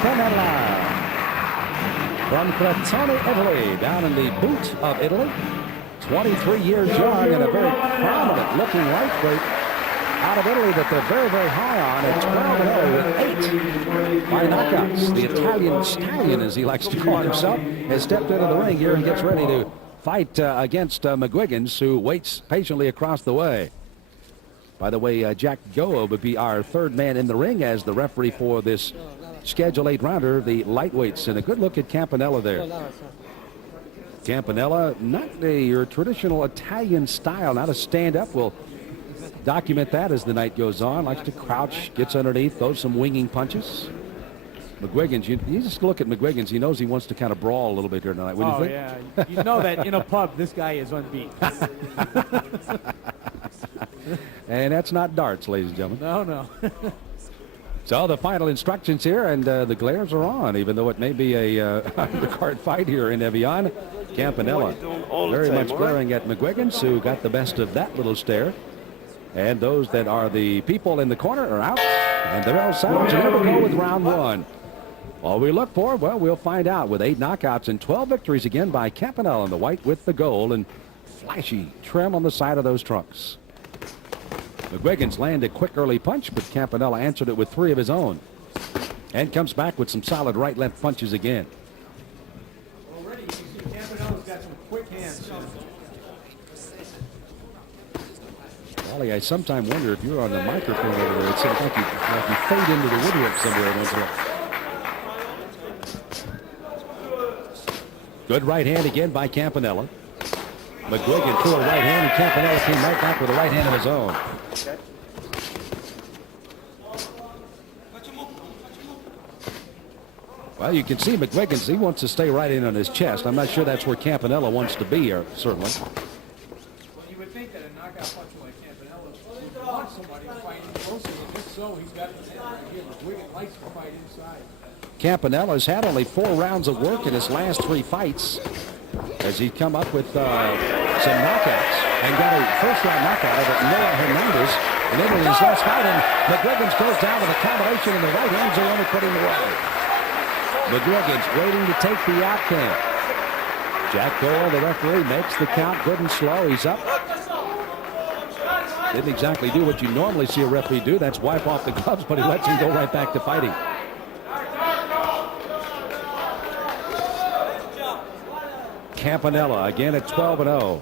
Campanella from Crotone, Italy, down in the boot of Italy. 23 years young and a very prominent-looking lightweight out of Italy that they're very, very high on at 12-0 with 8 by knockouts. The Italian stallion, as he likes to call himself, has stepped into the ring here and gets ready to fight against McGuigan, who waits patiently across the way. By the way, Jack Goa would be our third man in the ring as the referee for this Schedule 8-rounder, the lightweights. And a good look at Campanella there. Campanella, not your traditional Italian style, not a stand-up. We'll document that as the night goes on. Likes to crouch, gets underneath, throws some winging punches. McGuigan's, you just look at McGuigan's, he knows he wants to kind of brawl a little bit here tonight. What do you think? Yeah. You know that in a pub, this guy is unbeaten. And that's not darts, ladies and gentlemen. No. So the final instructions here, and the glares are on, even though it may be a undercard fight here in Evian. Campanella very much glaring at McGuigan, who got the best of that little stare. And those that are the people in the corner are out, and they're all silent. So here we go with round one. All we look for, well, we'll find out with 8 knockouts and 12 victories again by Campanella in the white with the gold and flashy trim on the side of those trunks. McGuigan's landed a quick early punch, but Campanella answered it with 3 of his own and comes back with some solid right-left punches again. Already, you see Campanella's got some quick hands. Wally, I sometimes wonder if you're on the microphone over there. It seems like you fade into the woodwork somewhere once in a while. Good right hand again by Campanella. McGuigan threw a right hand, and Campanella came right back with a right hand of his own. Well, you can see McGuigan, he wants to stay right in on his chest. I'm not sure that's where Campanella wants to be here, certainly. Well, you would think that a knockout puncher like Campanella would want somebody to fight in closer, but just so he's got the hand right here. McGuigan likes to fight inside. Campanella's had only 4 rounds of work in his last 3 fights as he come up with some knockouts and got a first-round knockout over Noah Hernandez. And then in his last fight, and McGuigan goes down with a combination, and the right hands are only putting away. McGuigan's waiting to take the outcome. Jack Doyle, the referee, makes the count good and slow. He's up. Didn't exactly do what you normally see a referee do. That's wipe off the gloves, but he lets him go right back to fighting. Campanella again at 12-0.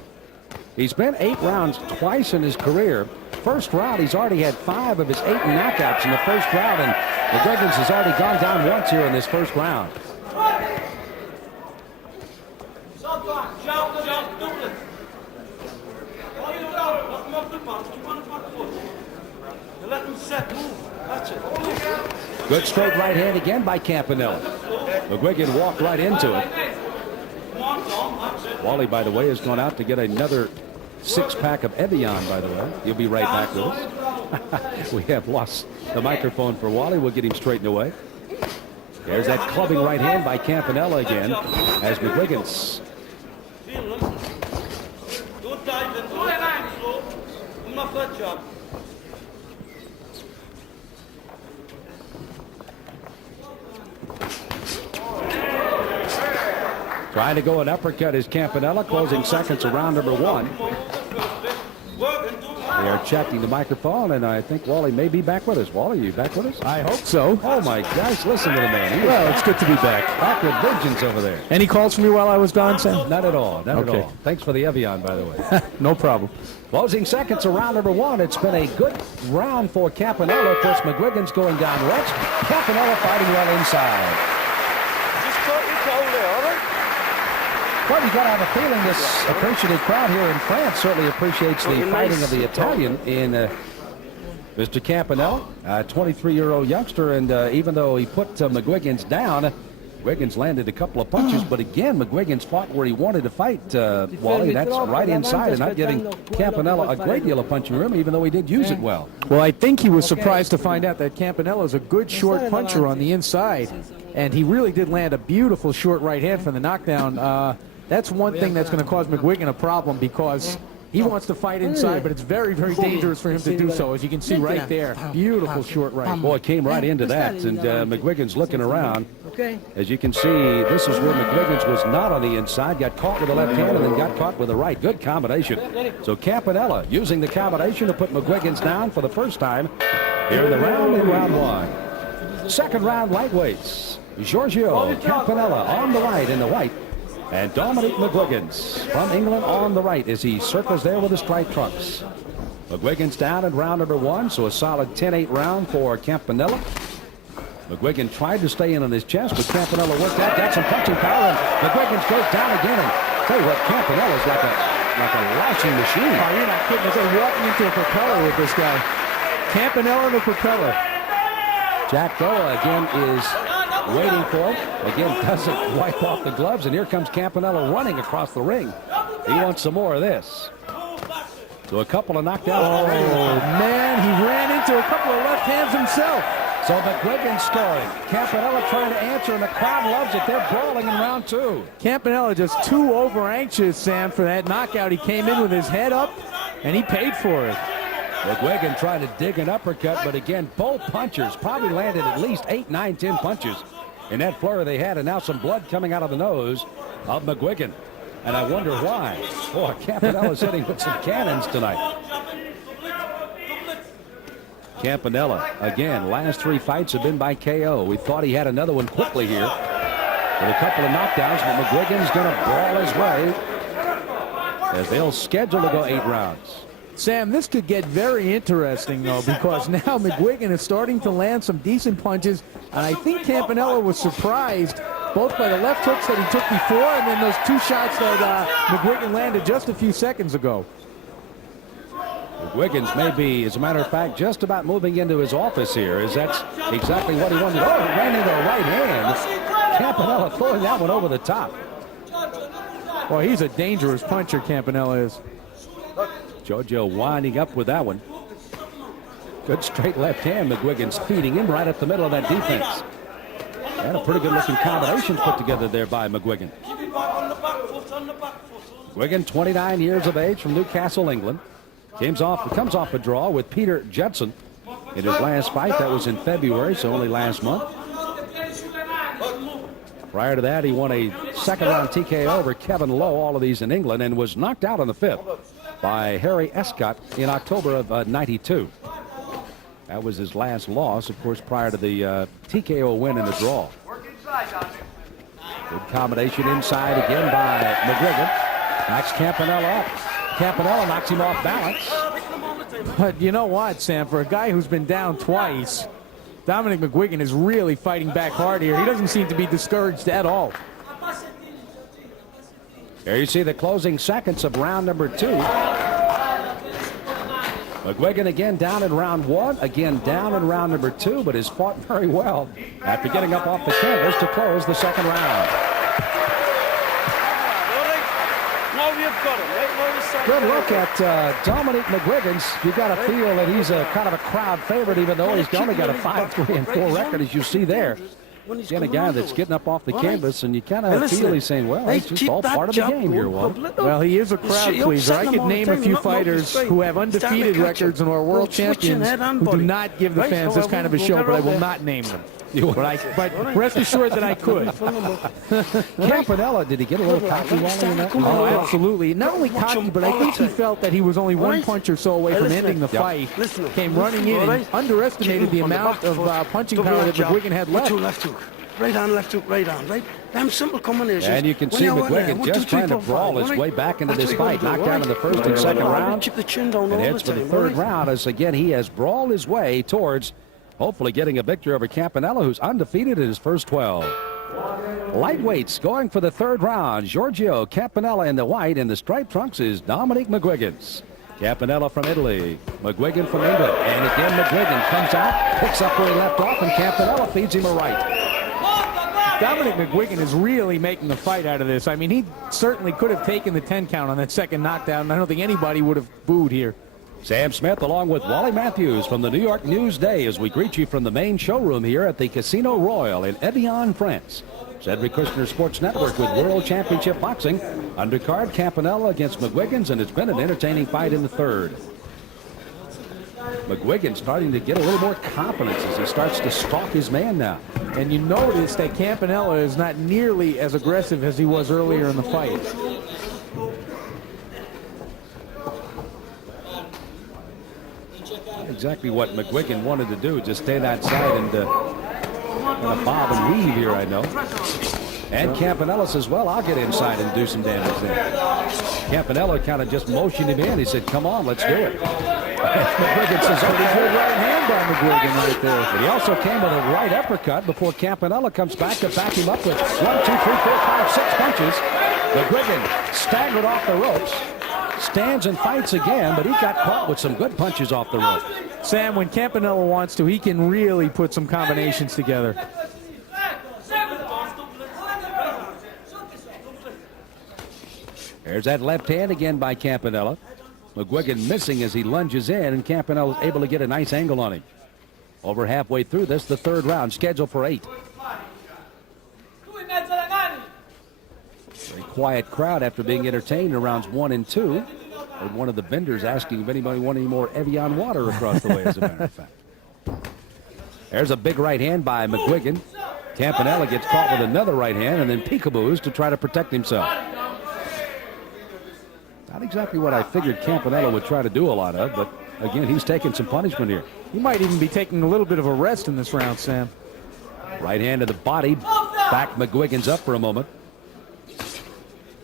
He's been 8 rounds twice in his career. First round, he's already had 5 of his 8 knockouts in the first round, and McGuigan has already gone down once here in this first round. Good straight right hand again by Campanella. McGuigan walked right into it. Wally, by the way, has gone out to get another 6-pack of Evian, by the way. He'll be right back with us. We have lost the microphone for Wally. We'll get him straightened away. There's that clubbing right hand by Campanella again as McGuigan's. Trying to go an uppercut is Campanella, closing seconds of round number 1. They are checking the microphone, and I think Wally may be back with us. Wally, are you back with us? I hope so. Oh, my gosh, listen to the man. Well, it's good to be back. Back with vengeance over there. Any calls from you while I was gone, Sam? Not at all, not Okay. at all. Thanks for the Evian, by the way. No problem. Closing seconds of round number 1. It's been a good round for Campanella. Of course, McGuigan's going down wretched. Campanella fighting well inside. Well, you got to have a feeling this appreciative crowd here in France certainly appreciates the fighting of the Italian in Mr. Campanella, a 23-year-old youngster, and even though he put McGuigan's down, McGuigan's landed a couple of punches, but again, McGuigan's fought where he wanted to fight, Wally. That's right inside and not giving Campanella a great deal of punching room, even though he did use it well. Well, I think he was surprised to find out that Campanella is a good short puncher on the inside, and he really did land a beautiful short right hand from the knockdown. That's one thing that's going to cause McGuigan a problem because He wants to fight inside, but it's very, very dangerous for him to do so, as you can see right there. Beautiful short right. Boy, came right into that, and McGuigan's looking around. As you can see, this is where McGuigan's was not on the inside, got caught with the left hand, and then got caught with the right. Good combination. So Campanella using the combination to put McGuigan's down for the first time here in the round in round one. Second round lightweights. Giorgio Campanella on the right in the white. And Dominic McGuigan's from England on the right as he circles there with the striped trunks. McGuigan's down in round number one, so a solid 10-8 round for Campanella. McGuigan tried to stay in on his chest, but Campanella worked out, got some punching power, and McGuigan's goes down again. And tell you what, Campanella's like a launching machine. Oh, you're not kidding. They're walking into a propeller with this guy. Campanella the propeller. Jack Doa again is waiting for it. Again, doesn't wipe off the gloves, and here comes Campanella running across the ring. He wants some more of this. So a couple of knockdowns. Oh, man, he ran into a couple of left hands himself. So McGuigan scoring. Campanella trying to answer, and the crowd loves it. They're brawling in round two. Campanella just too over anxious, Sam, for that knockout. He came in with his head up, and he paid for it. McGuigan trying to dig an uppercut, but again, both punchers probably landed at least 8, 9, 10 punches in that flurry they had, and now some blood coming out of the nose of McGuigan. And I wonder why. Boy, Campanella's hitting with some cannons tonight. Campanella, again, last 3 fights have been by KO. We thought he had another one quickly here with a couple of knockdowns, but McGuigan's going to brawl his way as they'll schedule to go 8 rounds. Sam, this could get very interesting, though, because now McGuigan is starting to land some decent punches, and I think Campanella was surprised both by the left hooks that he took before and then those 2 shots that McGuigan landed just a few seconds ago. McGuigan's may be, as a matter of fact, just about moving into his office here, as that's exactly what he wanted. Oh, he ran into the right hand. Campanella throwing that one over the top. Well, he's a dangerous puncher, Campanella is. Giorgio winding up with that one. Good straight left hand. McGuigan's feeding him right up the middle of that defense. And a pretty good looking combination put together there by McGuigan. McGuigan, 29 years of age, from Newcastle, England. Comes off a draw with Peter Judson in his last fight. That was in February, so only last month. Prior to that, he won a second round TKO over Kevin Lowe, all of these in England, and was knocked out on the 5th by Harry Escott in October of '92. That was his last loss, of course, prior to the TKO win in the draw. Good combination inside again by McGuigan. Knocks Campanella up. Campanella knocks him off balance. But you know what, Sam, for a guy who's been down twice, Dominic McGuigan is really fighting back hard here. He doesn't seem to be discouraged at all. There you see the closing seconds of round number 2. McGuigan again down in round 1, again down in round number 2, but has fought very well after getting up off the canvas to close the second round. Good look at Dominic McGuigan's. You got to feel that he's a kind of a crowd favorite, even though he's only got a 5-3-4 record, as you see there. Again, a guy that's getting up off the canvas, and you kind of feel he's saying, well, it's just all part of the game here, Walt. Well, he is a crowd pleaser. I could name a few fighters who have undefeated records and are world champions who do not give the fans this kind of a show, but I will not name them. But rest assured that I could. Campanella, did he get a little cocky while in that? Oh, absolutely. Not only cocky, but I think he felt that he was only one punch or so away from ending the fight. Came running in and underestimated the amount of punching power that McGuigan had left. Right hand, left hook, right hand, right? Damn simple combinations. And you can see McGuigan just trying to brawl his way back into this fight. Knocked down in the first and second round. And heads for the third round as, again, he has brawled his way towards hopefully getting a victory over Campanella, who's undefeated in his first 12. Lightweights going for the third round. Giorgio Campanella in the white, and the striped trunks is Dominic McGuigan's. Campanella from Italy, McGuigan from England, and again McGuigan comes out, picks up where he left off, and Campanella feeds him a right. Dominic McGuigan is really making a fight out of this. I mean, he certainly could have taken the 10 count on that second knockdown, and I don't think anybody would have booed here. Sam Smith along with Wally Matthews from the New York Newsday as we greet you from the main showroom here at the Casino Royal in Evian, France. Cedric Kushner Sports Network with World Championship Boxing. Undercard, Campanella against McGuigan, and it's been an entertaining fight in the third. McGuigan starting to get a little more confidence as he starts to stalk his man now. And you notice that Campanella is not nearly as aggressive as he was earlier in the fight. Not exactly what McGuigan wanted to do, just stay that side and kind of bob and weave here, I know. And Campanella says, well, I'll get inside and do some damage there. Campanella kind of just motioned him in. He said, come on, let's do it. McGuigan says, oh, Pretty good right hand by McGuigan right there. but he also came with a right uppercut before Campanella comes back to back him up with 1, 2, 3, 4, 5, 6 punches. McGuigan staggered off the ropes, stands and fights again, but he got caught with some good punches off the rope. Sam, when Campanella wants to, he can really put some combinations together. There's that left hand again by Campanella. McGuigan missing as he lunges in, and Campanella able to get a nice angle on him. Over halfway through this, the third round, scheduled for 8. Very quiet crowd after being entertained in rounds 1 and 2. Heard one of the vendors asking if anybody wanted any more Evian water across the way, as a matter of fact. There's a big right hand by McGuigan. Campanella gets caught with another right hand and then peekaboos to try to protect himself. Not exactly what I figured Campanella would try to do a lot of, but again, he's taking some punishment here. He might even be taking a little bit of a rest in this round, Sam. Right hand to the body. Back McGuigan's up for a moment.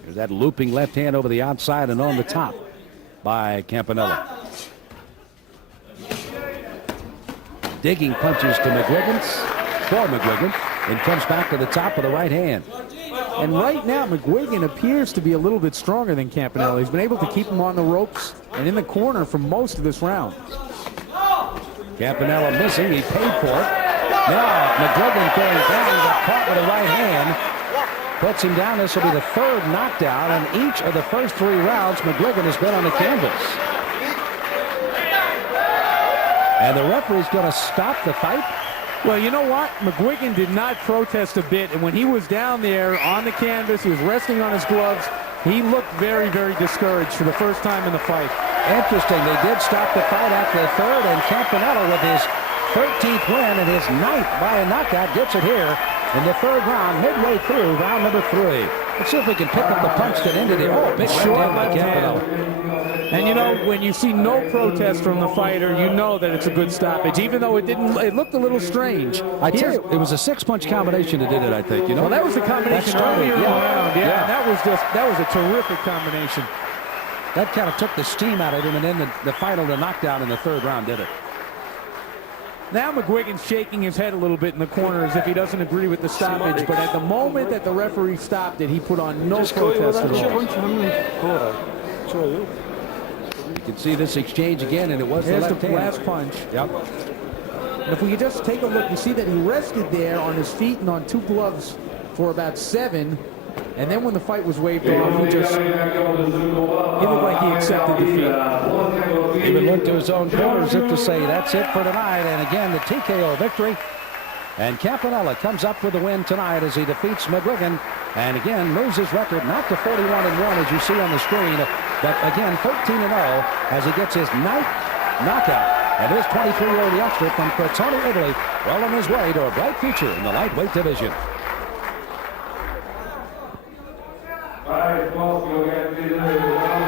There's that looping left hand over the outside and on the top by Campanella. Digging punches to McGuigan, and comes back to the top of the right hand. And right now, McGuigan appears to be a little bit stronger than Campanella. He's been able to keep him on the ropes and in the corner for most of this round. Campanella missing. He paid for it. Now McGuigan going down, got caught with a right hand. Puts him down. This will be the third knockdown. And each of the first 3 rounds, McGuigan has been on the canvas. And the referee's going to stop the fight. Well, you know what? McGuigan did not protest a bit, and when he was down there on the canvas, he was resting on his gloves. He looked very, very discouraged for the first time in the fight. Interesting. They did stop the fight after the third, and Campanella with his 13th win and his 9th by a knockout gets it here in the third round, midway through round number 3. Let's see if we can pick up the punch that ended it. Oh, big short by Campanella. And you know, when you see no protest from the fighter, you know that it's a good stoppage, even though it looked a little strange. I tell you, it was a 6-punch combination that did it, I think. You know, well, that was the combination earlier in the round. Yeah, that was a terrific combination. That kind of took the steam out of him, and then the final, the knockdown in the third round did it. Now McGuigan's shaking his head a little bit in the corner as if he doesn't agree with the stoppage, but at the moment that the referee stopped it, he put on no protest at all. You can see this exchange again, and it was There's the last punch. Yep. And if we could just take a look, you see that he rested there on his feet and on 2 gloves for about 7. And then when the fight was waved off, he looked like he accepted defeat. He would look to his own corner as if to say, that's it for tonight. And again, the TKO victory. And Campanella comes up with the win tonight as he defeats McGuigan. And again, moves his record not to 41-1 as you see on the screen, but again 13-0 as he gets his 9th knockout. And this 23-year-old youngster from Crotone, Italy, well on his way to a bright future in the lightweight division.